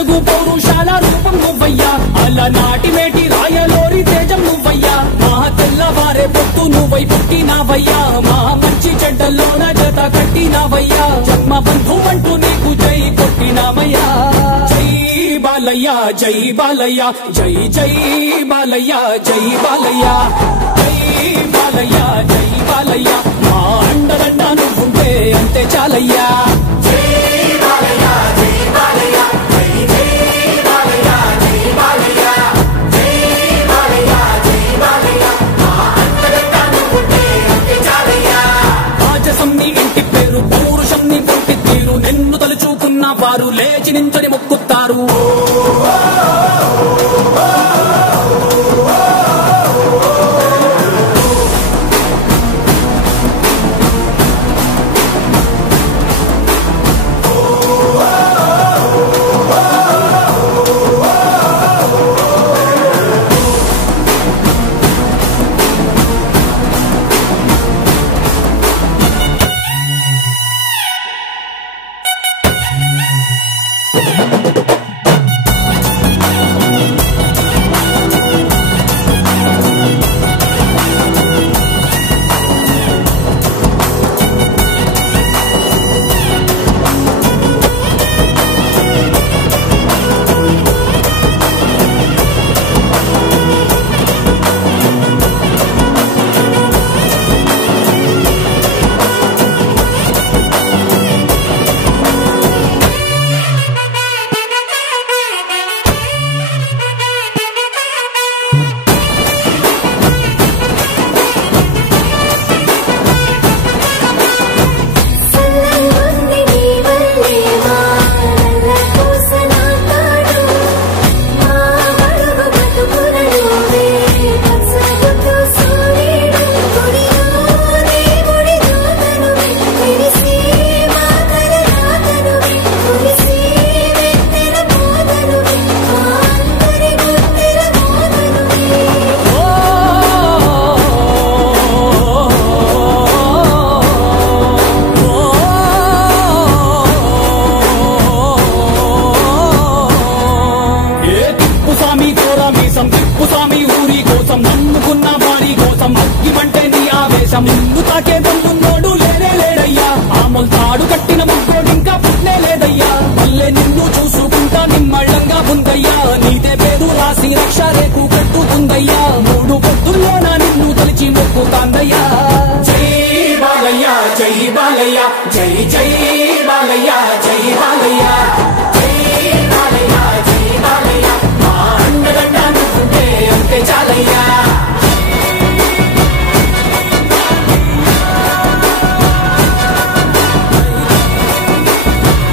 తెలుగు పౌరుషాల రూపం నువ్వయ్యా అలనాటి మేటి రాయలోరి తేజం నువ్వయ్యా మా తెల్లవారే పొత్తు నువ్వై పుట్టినావయ్యా మా మంచి చెడ్డల్లోన జత కట్టినావయ్యా జన్మ బంధువంటూ నీకు జై కొట్టినామయ్యా జై బాలయ్య జై బాలయ్య జై జై బాలయ్య జై బాలయ్య జై బాలయ్య జై బాలయ్య మా అండదండ నువ్వుంటే అంతే చాలయ్యా నిన్ను తలుచుకున్న వారు లేచి నించని మొక్కుతారు నమ్ముకున్న వారి కోసం అగ్గిమంటే నీ ఆవేశం నిన్ను తాకే దమ్మున్నోడు లేనే లేడయ్యా ఆమల్ తాడు కట్టిన ముగ్గోడు ఇంకా పుట్నే లేదయ్యా మళ్ళీ నిన్ను చూసుకుంటా నిమ్మళ్ళంగా ఉందయ్యా నీదే పేరు రాసి రక్ష రేకు కట్టుకుందయ్యా మూడు పొద్దుల్లోన నిన్ను తలిచి మొక్కుతాందయ్యా జై బాలయ్య జై బాలయ్య జై జై